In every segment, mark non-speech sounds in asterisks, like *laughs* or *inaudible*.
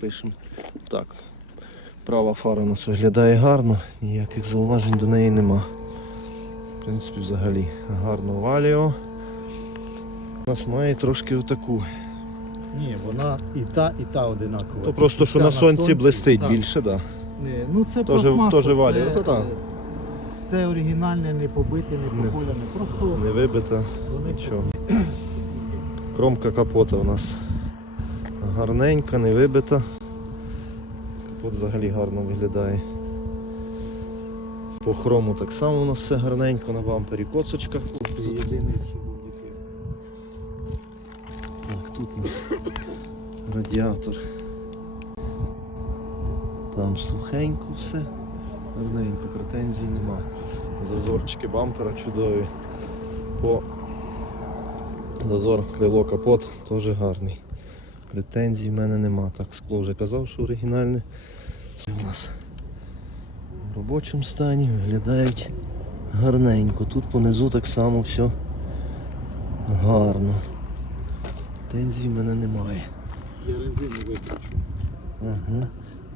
Пишемо. Так. Права фара у нас виглядає гарно, ніяких зауважень до неї нема. В принципі, взагалі гарно валіо. У нас має трошки отаку. Ні, вона і та, і та одинакова. То просто що на сонці блистить так. більше, так. Ні, ну це Тоже- тоже це, валю, ну, то так. е, Це оригінальне, не побите, не Не- Просто Не вибита. вони нічого. Кромка капота у нас гарненька, не вибита. Капот взагалі гарно виглядає. По хрому так само у нас все гарненько, на бампері коцочка. Це єдиний, що був дефект. Так, тут у нас радіатор. Там сухенько все. Гарненько, претензій нема. Зазорчики бампера чудові. По зазор, крило, капот теж гарний. Претензій в мене нема. Так, скло вже казав, що оригінальне. У нас в робочому стані виглядають гарненько. Тут понизу так само все гарно. Претензій в мене немає. Я резину виключу. Ага.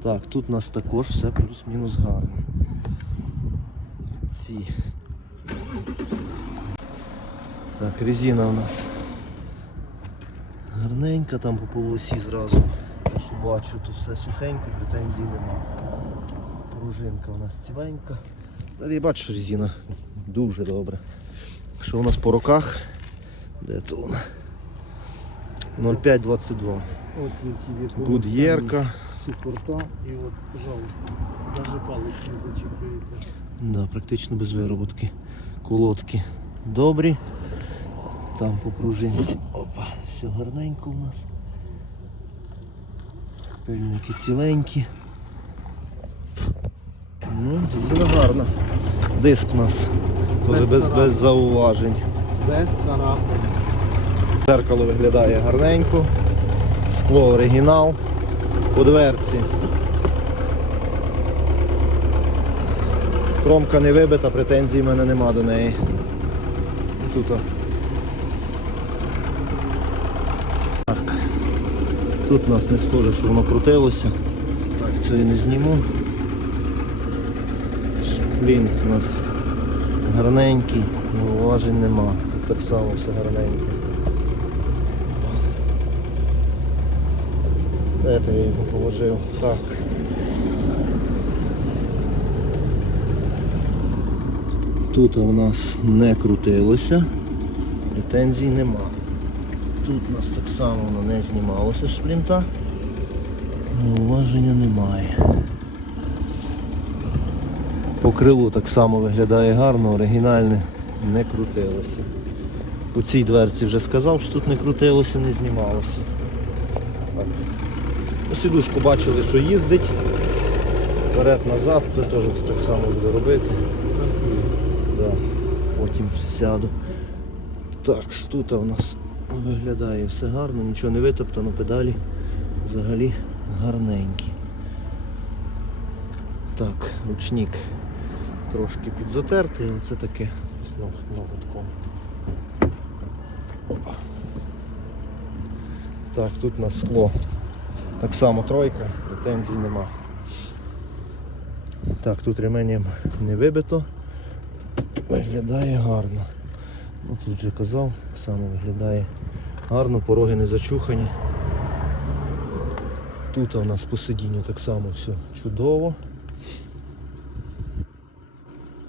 Так, тут у нас також все плюс-мінус гарно. Ці. Так, резина у нас гарненька, там по полосі зразу. Я що бачу, тут все сухенько, претензій нема. Пружинка у нас ціленька. Далі що резина дуже добра. Що у нас по роках? Де то вона? 0,522. От Гуд'єрка. супорта. І от, пожалуйста, навіть палець не зачепиться. Да, практично без вироботки. Колодки добрі. Там по пружинці. Опа, все гарненько у нас. Пильники ціленькі. Ну, резина гарна. Диск у нас Без без, без зауважень. Без царапин. Зеркало виглядає гарненько. Скло оригінал. По дверці. Кромка не вибита, претензій в мене нема до неї. Тут. о. Так. Тут нас не схоже, що воно крутилося. Так, це я не зніму. Шплінт у нас гарненький, зауважень нема. Тут так само все гарненьке. Де я його положив? Так. Тут у нас не крутилося, претензій нема. Тут у нас так само воно не знімалося з шплінта. Зауваження немає. По крилу так само виглядає гарно, оригінальне, не крутилося. У цій дверці вже сказав, що тут не крутилося, не знімалося. Ну, Сідушку бачили, що їздить. Вперед-назад, це теж так само буде робити. Да. Потім сяду. Так, тут у нас виглядає все гарно, нічого не витоптано, педалі взагалі гарненькі. Так, ручник трошки підзатертий, але це таке знов новотком. Опа. Так, тут у нас скло. Так само тройка, претензій нема. Так, тут ременем не вибито. Виглядає гарно. Ну, тут вже казав, саме виглядає гарно, пороги не зачухані. Тут у нас по сидінню так само все чудово.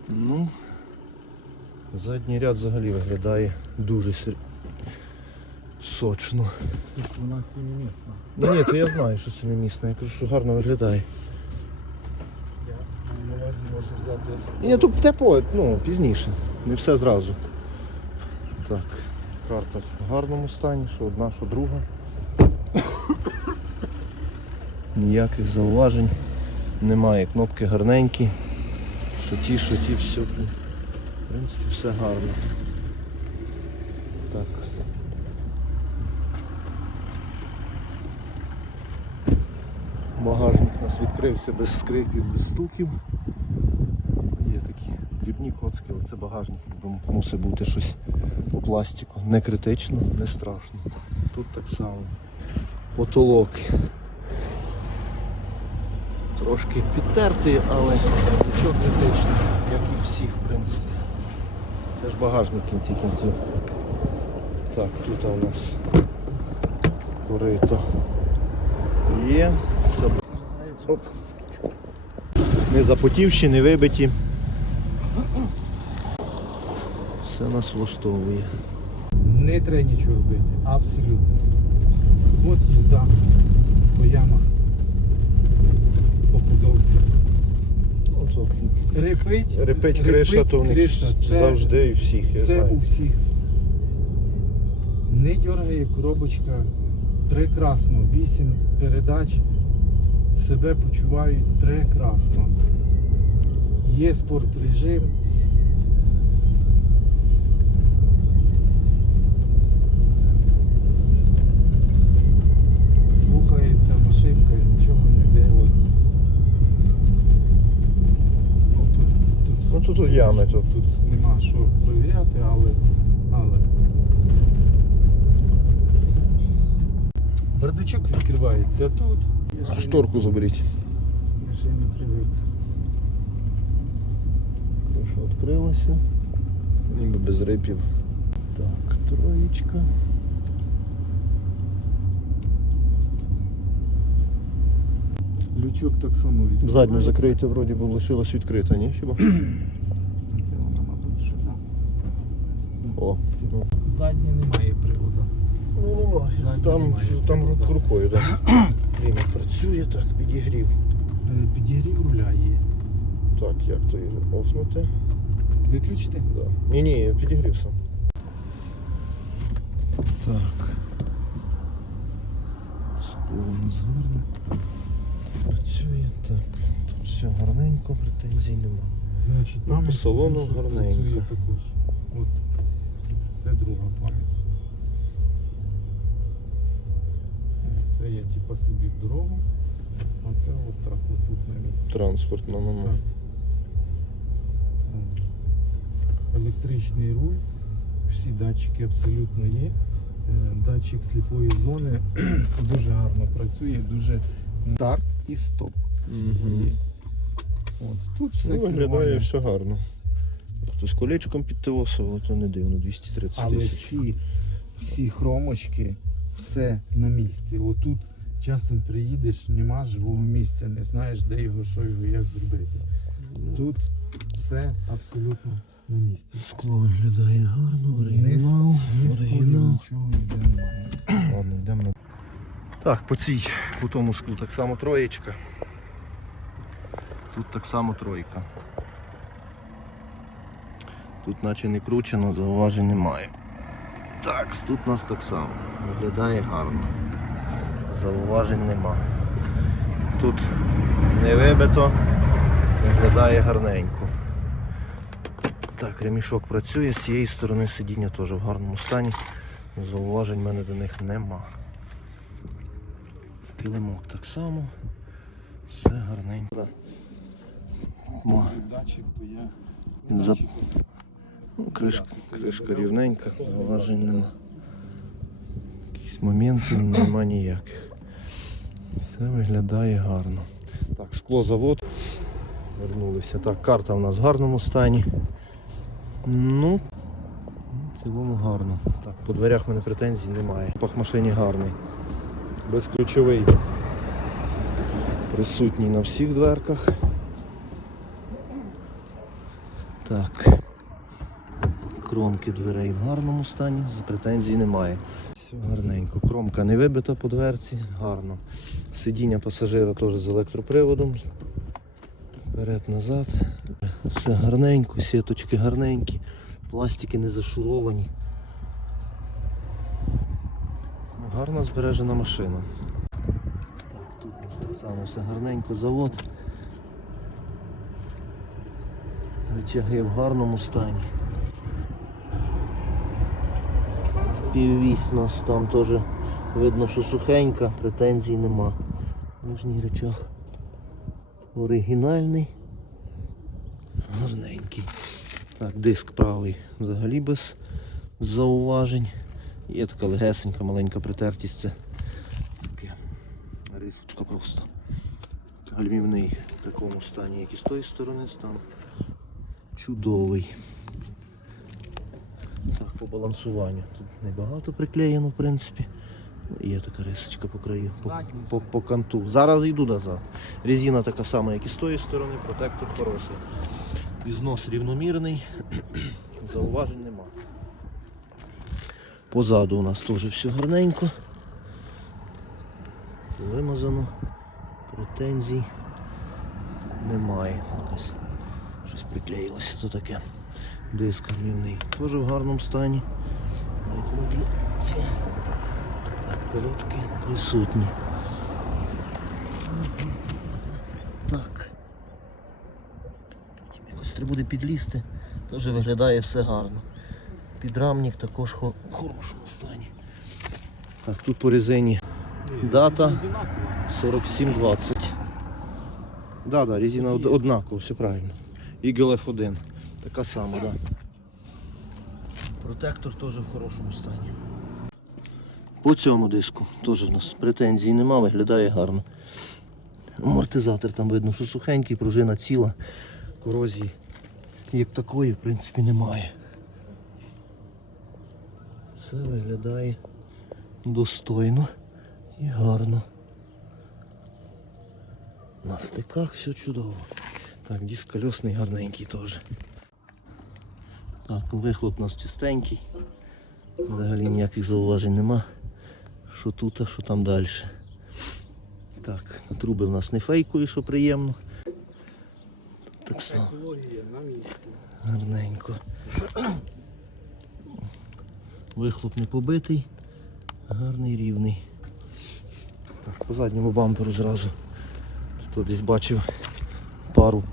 Ну, задній ряд взагалі виглядає дуже сер... сочно. Тут вона сімимісна. Ну ні, то я знаю, що семимісне, я кажу, що гарно виглядає. Я на увазі можу взяти. Ні, тут тепо, ну, пізніше, не все зразу. Так, карта в гарному стані, що одна, що друга. Ніяких зауважень немає. Кнопки гарненькі. Що ті, що ті, все. В принципі, все гарно. Так. Багажник у нас відкрився без скрипів, без стуків. Коцки, але це багажник, мусить бути щось по пластику. Не критично, не страшно. Тут так само. Потолок Трошки підтертий, але нічого критичного, як і всіх, в принципі. Це ж багажник в кінці кінців. Так, тут у нас корито є. Оп. Не запотівші, не вибиті. Все нас влаштовує. Не треба нічого робити. Абсолютно. От їзда по ямах, по худовці. Ну, Репить, Репить криша, то у них криша. Це- завжди і всіх. Я Це знаю. у всіх. Не дергає коробочка. Прекрасно. Вісім передач. Себе почувають прекрасно. Є спорт режим. Тут, тут, тут ями, тут. тут нема що перевіряти, але. але. Бардачок відкривається тут. Не- Шторку заберіть. Я ще не привик. Що відкрилося. Ніби без рипів. Так, троєчка. Лючок так само відкривається. Задню закрийте, вроді би лишилось відкрита, ні? Хіба? *clears throat* Це вона, мабуть, що там. О. Заднє немає приводу. ну немає. Там, немає. там рук- рукою, так. Клімат працює, так, підігрів. Е, Підігрів руля є. Так, як то його офнути? Виключити? Да. Ні, ні, підігрів сам. Так. Скло у нас. Працює так. Тут все гарненько, претензій нема. Значить, по салону гарненько. працює також. От. Це друга пам'ять. Це я типа собі в дорогу, а це отак, отут на місці. Транспортна, ну ну. Так. Електричний руль, всі датчики абсолютно є. Е, Датчик сліпої зони *clears throat* дуже гарно працює, дуже старт і стоп. Є. От. Тут все Ну, виглядає керування. все гарно. Хтось колечком підтивосував, то не дивно, 230 Але тисяч. всі, всі хромочки, все на місці. Отут часом приїдеш, нема живого місця, не знаєш, де його, що його, як зробити. Ну, Тут все абсолютно на місці. Скло виглядає гарно, оригінал, сколів, оригінал. нічого ніде немає. Ладно, йдемо на. Так, по цій по тому склу так само троєчка. Тут так само тройка. Тут наче не кручено, зауважень немає. Так, тут у нас так само. Виглядає гарно. Зауважень нема. Тут не вибито, виглядає гарненько. Так, ремішок працює, з цієї сторони сидіння теж в гарному стані. Зауважень в мене до них нема. Килимок так само. Все гарненько. Ма. Датчик, то кришка, кришка рівненька, зауважень нема. Якісь моменти нема ніяких. Все виглядає гарно. Так, скло завод. Вернулися. Так, карта в нас в гарному стані. Ну, в цілому гарно. Так, по дверях в мене претензій немає. Пах машині гарний. Безключовий. Присутній на всіх дверках. Так. Кромки дверей в гарному стані, претензій немає. Все гарненько. Кромка не вибита по дверці, гарно. Сидіння пасажира теж з електроприводом. Вперед-назад. Все гарненько, сіточки гарненькі, пластики не зашуровані. Гарна збережена машина. Так, тут у нас так само все гарненько, завод. Рычаги в гарному стані. Піввісь нас там теж видно, що сухенька, претензій нема. Нижній речах оригінальний. Гарненький. Так, диск правий взагалі без зауважень. Є така легесенька, маленька притертість. Це таке рисочка просто. гальмівний в такому стані, як і з тої сторони стан. Чудовий. По балансуванню. Тут небагато приклеєно, в принципі. Є така рисочка по краю, по, по, по канту. Зараз йду назад. Резина така сама, як і з тої сторони, протектор хороший. Ізнос рівномірний, *clears throat* зауважень нема. Позаду у нас теж все гарненько. Вимазано. Претензій немає. Якось щось приклеїлося, то таке. Диск гальмівний. Теж в гарному стані. Ці коробки присутні. Так. Потім якось треба буде підлізти. Теж виглядає все гарно. Підрамник також в хорошому стані. Так, тут по резині Дата. Одинаково. 4720. Да, да, резина однакова, все правильно. Eagle F1. Така сама, да. Протектор теж в хорошому стані. По цьому диску теж в нас претензій нема, виглядає гарно. Амортизатор там видно, що сухенький, пружина ціла, корозії як такої, в принципі, немає. Все виглядає достойно і гарно. На стиках все чудово. Так, диск колесний гарненький теж. Так, вихлоп у нас чистенький. Взагалі ніяких зауважень нема. Що тут, а що там далі. Так, труби в нас не фейкові, що приємно. Так само гарненько. Вихлоп не побитий, гарний рівний. Так, по задньому бамперу зразу. Хто десь бачив пару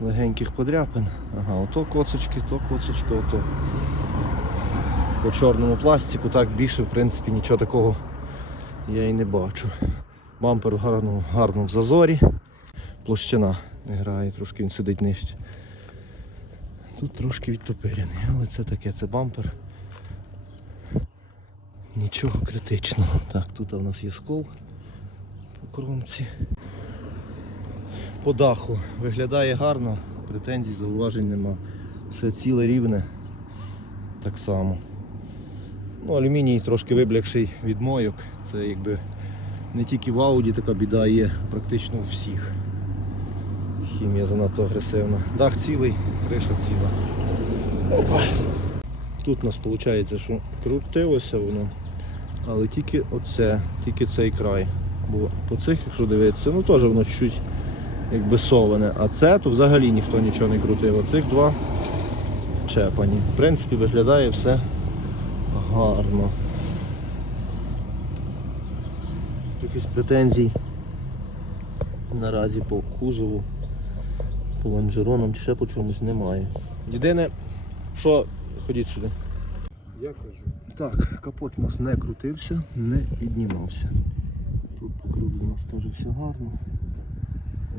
легеньких подряпин. Ага, ото коцочки, то коцочка, ото. По чорному пластику так більше в принципі нічого такого я і не бачу. Бампер в гарному, гарно в зазорі. Площина не грає, трошки він сидить нижче. Тут трошки відтопирений, але це таке, це бампер. Нічого критичного. Так, тут у нас є скол по кромці. По даху виглядає гарно, претензій, зауважень нема. Все ціле рівне. Так само. Ну, алюміній трошки виблякший від мойок. Це якби не тільки в Ауді така біда є, практично у всіх. Хімія занадто агресивна. Дах цілий, криша ціла. Опа. Тут у нас виходить, що крутилося воно, але тільки оце, тільки цей край. Бо по цих, якщо дивитися, ну теж воно чуть-чуть якби соване. А це то взагалі ніхто нічого не крутив. Оцих два чепані. В принципі, виглядає все гарно. Якихось претензій наразі по кузову, по лонжеронам чи ще по чомусь немає. Єдине, що ходіть сюди. Я кажу. Так, капот у нас не крутився, не піднімався. Тут по у нас теж все гарно.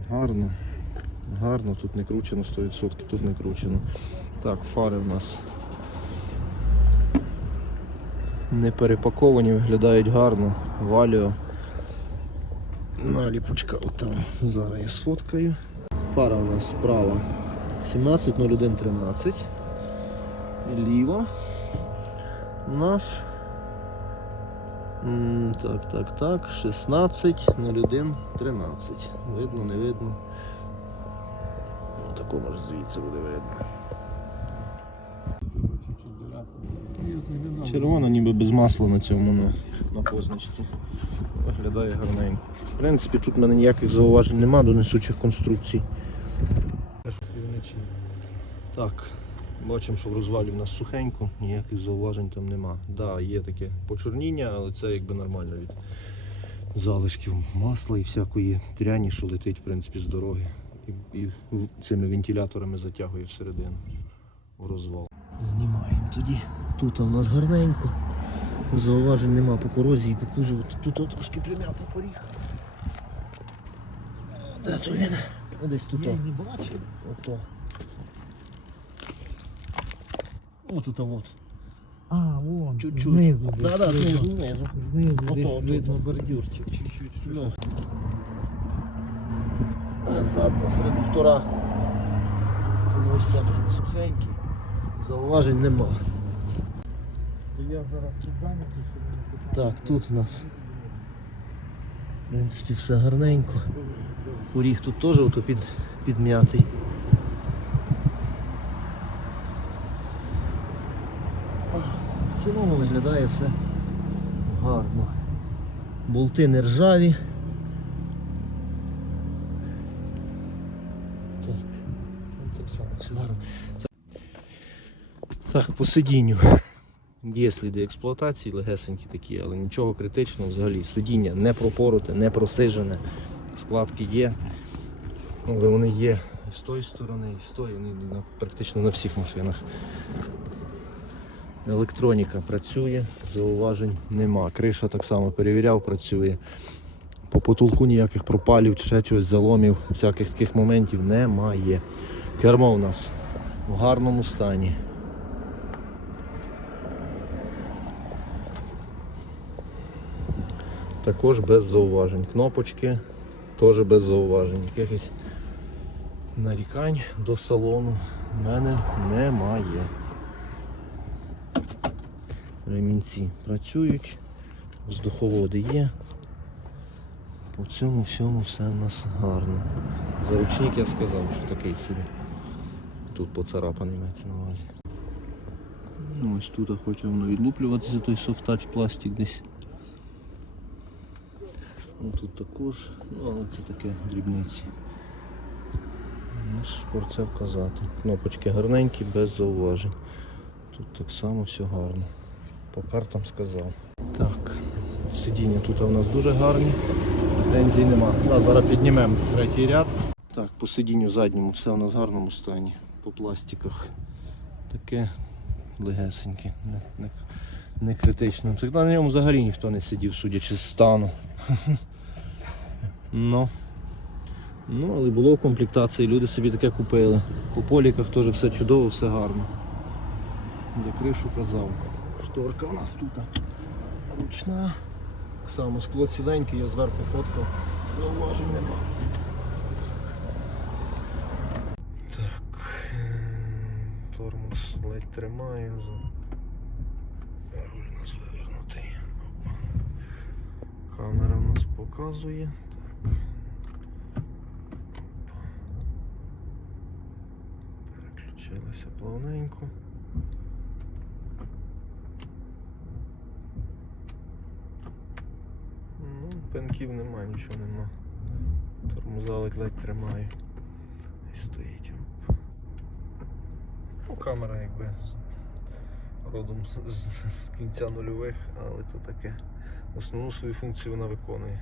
Гарно. Гарно, тут не кручено 100%, тут не кручено. Так, фари в нас не перепаковані, виглядають гарно. Валіо. Наліпочка отам. Зараз я сфоткаю. Фара у нас справа 17.01.13. Ліва у нас. Так, так, так. 16, 01, 13. Видно, не видно. Ну, Тако може звідси буде видно. Червоно ніби без масла на цьому на, на позначці. Виглядає гарненько. В принципі, тут в мене ніяких зауважень нема до несучих конструкцій. Так, бачимо, що в розвалі в нас сухенько, ніяких зауважень там нема. Да, є таке почорніння, але це якби нормально від залишків масла і всякої дряні, що летить в принципі з дороги. І, і цими вентиляторами затягує всередину в розвал. Знімаємо тоді. Тут у нас гарненько. Зауважень нема по корозії, по кузову. Тут трошки прим'ятий поріг. Де то він? Десь тут. Я не бачив. Ото. О, тут от. А, вон, Чуть-чуть. знизу. десь Да, да, видно. знизу, знизу. Знизу Ото, десь ото, видно ото. бордюрчик чуть-чуть. щось. Ну. Зад у нас редуктора. Тому все сухенькі. Зауважень нема. Я зараз тут зайнятий, щоб не питати. Так, тут у нас. В принципі, все гарненько. Поріг тут теж ото під, підм'ятий. В цілому виглядає все гарно. Болти не ржаві. Так, там так само все гарно. Так, по сидінню. Є сліди експлуатації, легесенькі такі, але нічого критичного взагалі. Сидіння не пропороте, не просижене, складки є. Але вони є з тої сторони, і з тої, вони практично на всіх машинах. Електроніка працює, зауважень нема. Криша так само перевіряв, працює. По потолку ніяких пропалів, ще чогось заломів, всяких таких моментів немає. Кермо у нас в гарному стані. Також без зауважень. Кнопочки теж без зауважень. Якихось нарікань до салону в мене немає. Ремінці працюють, вздуховоди є. По цьому всьому все в нас гарно. Заручник я сказав, що такий собі. Тут поцарапаний мається на увазі. Ну, ось тут хоче воно відлуплюватися, той софтач пластик десь. Ну, тут також, ну але це таке дрібниці. Про це вказати. Кнопочки гарненькі, без зауважень. Тут так само все гарно. По картам сказав. Так, сидіння тут у нас дуже гарні. Претензій нема. Да, зараз піднімемо третій ряд. Так, по сидінню задньому все у нас в гарному стані. По пластиках таке легесеньке, не, не, не критично. Так на ньому взагалі ніхто не сидів, судячи з стану. *laughs* Ну. Ну, але було в комплектації, люди собі таке купили. По поліках теж все чудово, все гарно. За кришу казав. Шторка у нас тут ручна. Так само скло ціленьке, я зверху фоткав. Зауважень нема. Так. ем, Тормоз ледь тримаю. Руль у нас вивернутий. Камера в нас показує. Так. Переключилася плавненько. Ну, пенків немає, нічого нема. Тормоза ледь-ледь тримає. І стоїть. Ну, камера якби родом з, з кінця нульових, але то таке. Основну свою функцію вона виконує.